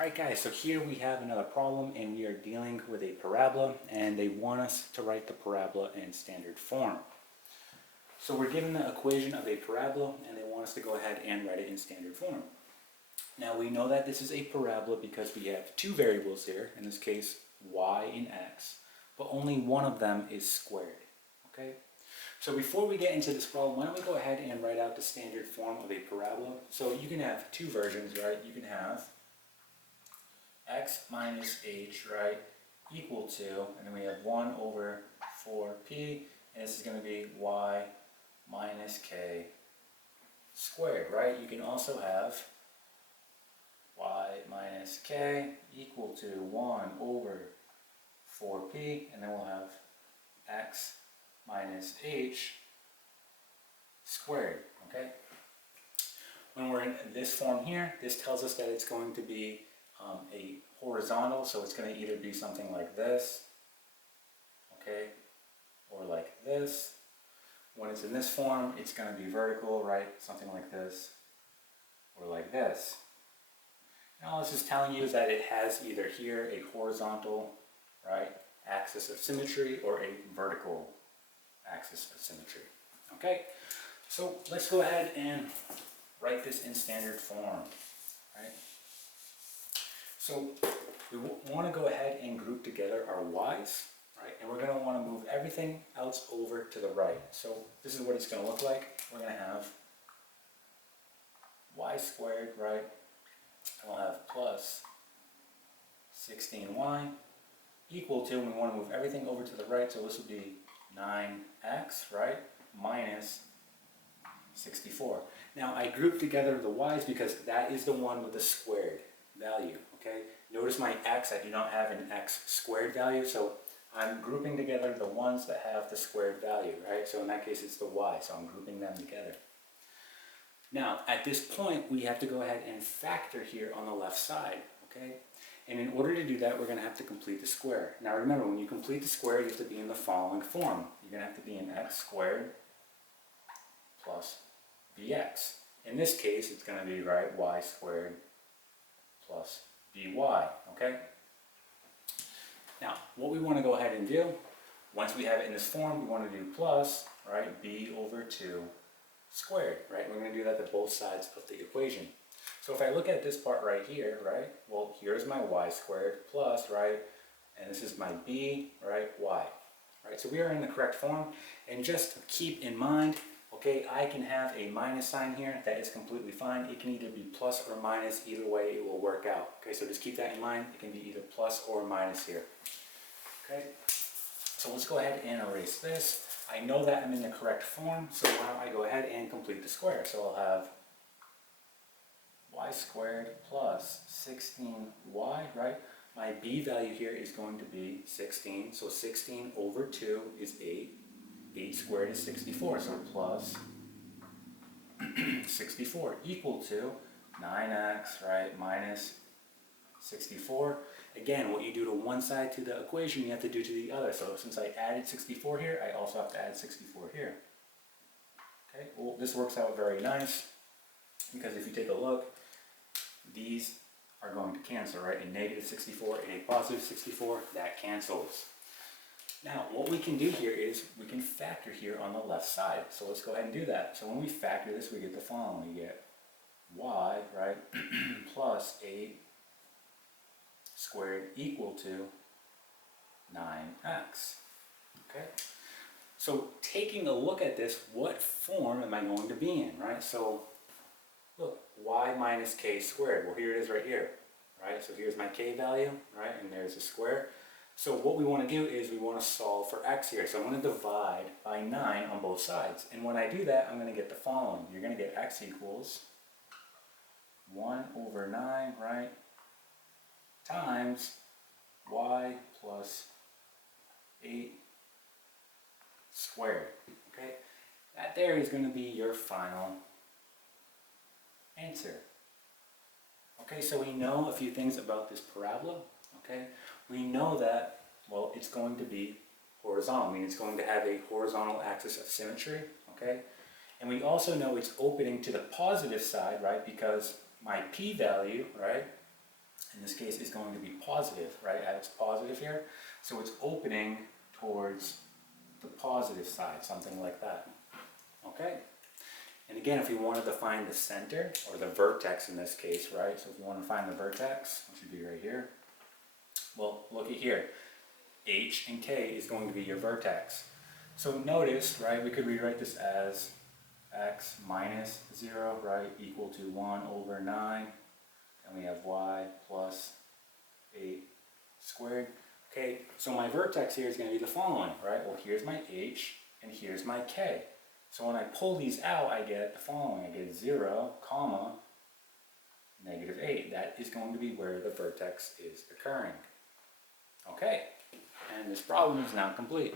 Alright guys, so here we have another problem and we are dealing with a parabola and they want us to write the parabola in standard form. So we're given the equation of a parabola and they want us to go ahead and write it in standard form. Now we know that this is a parabola because we have two variables here, in this case y and x, but only one of them is squared. Okay? So before we get into this problem, why don't we go ahead and write out the standard form of a parabola. So you can have two versions, right? You can have x minus h, right, equal to, and then we have 1 over 4p, and this is going to be y minus k squared, right? You can also have y minus k equal to 1 over 4p, and then we'll have x minus h squared, okay? When we're in this form here, this tells us that it's going to be a horizontal, so it's going to either be something like this, okay, or like this. When it's in this form, it's going to be vertical, right, something like this, or like this. And all this is telling you is that it has either here a horizontal, right, axis of symmetry or a vertical axis of symmetry. Okay, so let's go ahead and write this in standard form, right? So we want to go ahead and group together our y's, right? And we're going to want to move everything else over to the right. So this is what it's going to look like. We're going to have y squared, right? And we'll have plus 16y equal to, and we want to move everything over to the right, so this would be 9x, right, minus 64. Now I grouped together the y's because that is the one with the squared value, okay? Notice my x, I do not have an x squared value, so I'm grouping together the ones that have the squared value, right? So in that case it's the y, so I'm grouping them together. Now at this point we have to go ahead and factor here on the left side, okay? And in order to do that, we're going to have to complete the square. Now remember, when you complete the square, you have to be in the following form. You're going to have to be in x squared plus bx. In this case, it's going to be, right, y squared plus by, okay? Now, what we want to go ahead and do, once we have it in this form, we want to do plus, right, b over 2 squared, right? We're going to do that to both sides of the equation. So if I look at this part right here, right, well, here's my y squared plus, right, and this is my b, right, y, right? So we are in the correct form, and just keep in mind, okay, I can have a minus sign here. That is completely fine. It can either be plus or minus. Either way, it will work out. Okay, so just keep that in mind. It can be either plus or minus here. Okay, so let's go ahead and erase this. I know that I'm in the correct form, so why don't I go ahead and complete the square. So I'll have y squared plus 16y, right? My b value here is going to be 16, so 16 over 2 is 8. 8 squared is 64, so plus 64 equal to 9x, right, minus 64. Again, what you do to one side to the equation, you have to do to the other. So since I added 64 here, I also have to add 64 here. Okay, well, this works out very nice because if you take a look, these are going to cancel, right? A negative 64 and a positive 64, that cancels. Now, what we can do here is we can factor here on the left side. So let's go ahead and do that. So when we factor this, we get the following. We get y, right, plus 8 squared equal to 9x. Okay? So taking a look at this, what form am I going to be in, right? So look, y minus k squared. Well, here it is right here, right? So here's my k value, right? And there's the square. So what we want to do is we want to solve for x here. So I'm going to divide by 9 on both sides. And when I do that, I'm going to get the following. You're going to get x equals 1 over 9, right, times y plus 8 squared. Okay? That there is going to be your final answer. Okay, so we know a few things about this parabola. Okay, we know that, well, it's going to be horizontal. I mean, it's going to have a horizontal axis of symmetry. Okay, and we also know it's opening to the positive side, right? Because my p value, right, in this going to be positive, right? It's positive here, so it's opening towards the positive side, something like that. Okay? And again, if we wanted to find the center, or the vertex in this case, right? So if you want to find the vertex, which would be right here, well, look at here. H and K is going to be your vertex. So notice, right, we could rewrite this as x minus 0, right, equal to 1 over 9. And we have y plus 8 squared. Okay, so my vertex here is going to be the following, right? Well, here's my h, and here's my k. So when I pull these out, I get the following. I get 0, comma, negative 8. That is going to be where the vertex is occurring. Okay, and this problem is now complete.